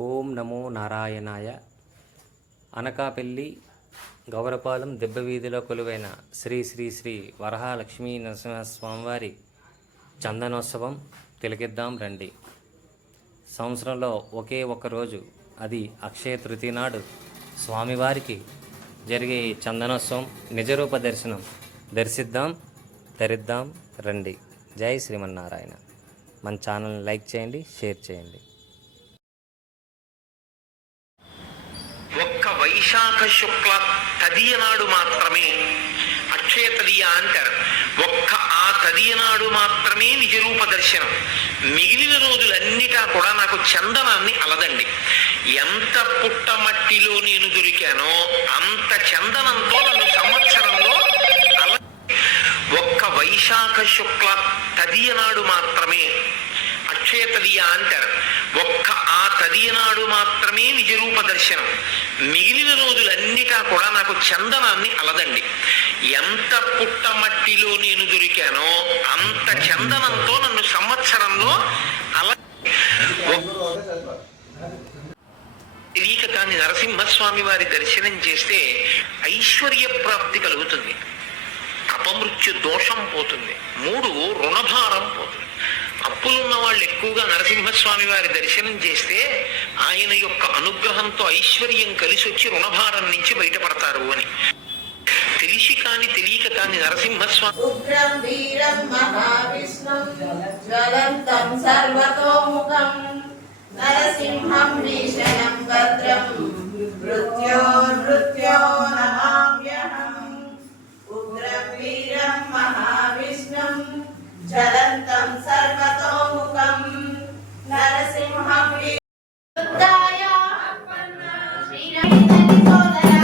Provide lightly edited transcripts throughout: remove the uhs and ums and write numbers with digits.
ఓం నమో నారాయణాయ. అనకాపల్లి గౌరపాలెం దెబ్బ వీధిలో కొలువైన శ్రీ శ్రీ శ్రీ వరహాలక్ష్మీ నరసింహస్వామివారి చందనోత్సవం తిలకిద్దాం రండి. సంవత్సరంలో ఒకే ఒక్క రోజు, అది అక్షయ తృతీయ నాడు స్వామివారికి జరిగే చందనోత్సవం నిజరూప దర్శనం దర్శిద్దాం, ధరిద్దాం రండి. జై శ్రీమన్నారాయణ. మన ఛానల్ని లైక్ చేయండి, షేర్ చేయండి. ఒక్క వైశాఖ శుక్ల తదియ నాడు మాత్రమే అక్షయ తదియ అంటారు. ఒక్క ఆ తదియ నాడు మాత్రమే నిజరూప దర్శనం. మిగిలిన రోజులన్నిటా కూడా నాకు చందనాన్ని అలదండి. ఎంత పుట్టమట్టిలో నేను దొరికానో అంత చందనంతో నన్ను సంవత్సరంలో ఒక్క వైశాఖ శుక్ల తదియ నాడు మాత్రమే అక్షయ తదియ అంటారు. ఒక్క ఆ తదియ నాడు మాత్రమే నిజరూప దర్శనం. మిగిలిన రోజులన్నిటా కూడా నాకు చందనాన్ని అలదండి. ఎంత పుట్టమట్టిలో నేను దొరికానో అంత చందనంతో నన్ను సంవత్సరంలో తెలియక కాని నరసింహస్వామి వారి దర్శనం చేస్తే ఐశ్వర్య ప్రాప్తి కలుగుతుంది, అపమృత్యు దోషం పోతుంది, 3 రుణభారం పోతుంది. అప్పులున్న వాళ్ళు ఎక్కువగా నరసింహస్వామి వారి దర్శనం చేస్తే ఆయన యొక్క అనుగ్రహంతో ఐశ్వర్యం కలిసి వచ్చి రుణభారం నుంచి బయటపడతారు అని. తెలిసి కాని తెలియక కాని నరసింహస్వామి జ్వలంతం సర్వతోముఖం నరసింహం విద్యాయ శ్రీరామచంద్ర సోదరా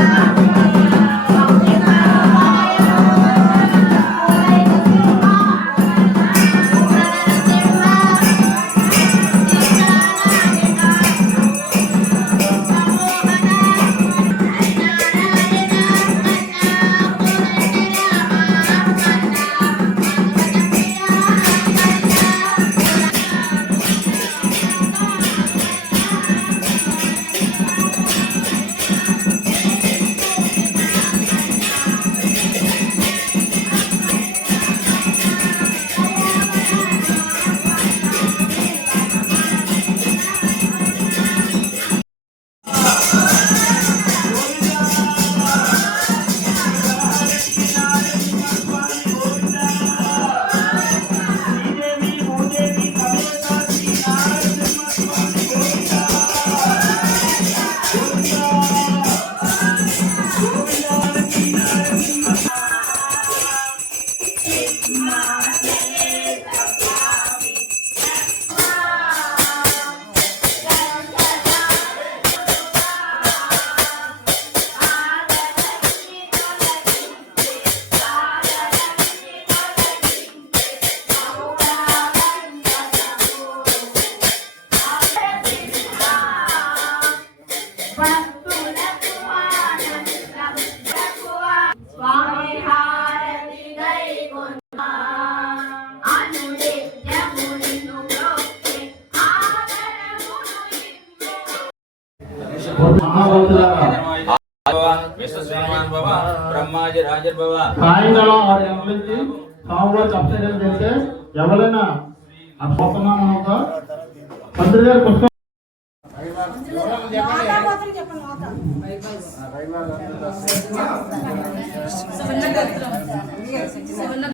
సాయంకాలం 6 గంటల నుంచి స్వామివారికి అభిషేకం చేస్తే ఎవరైనా మంత్రి గారు పుష్పం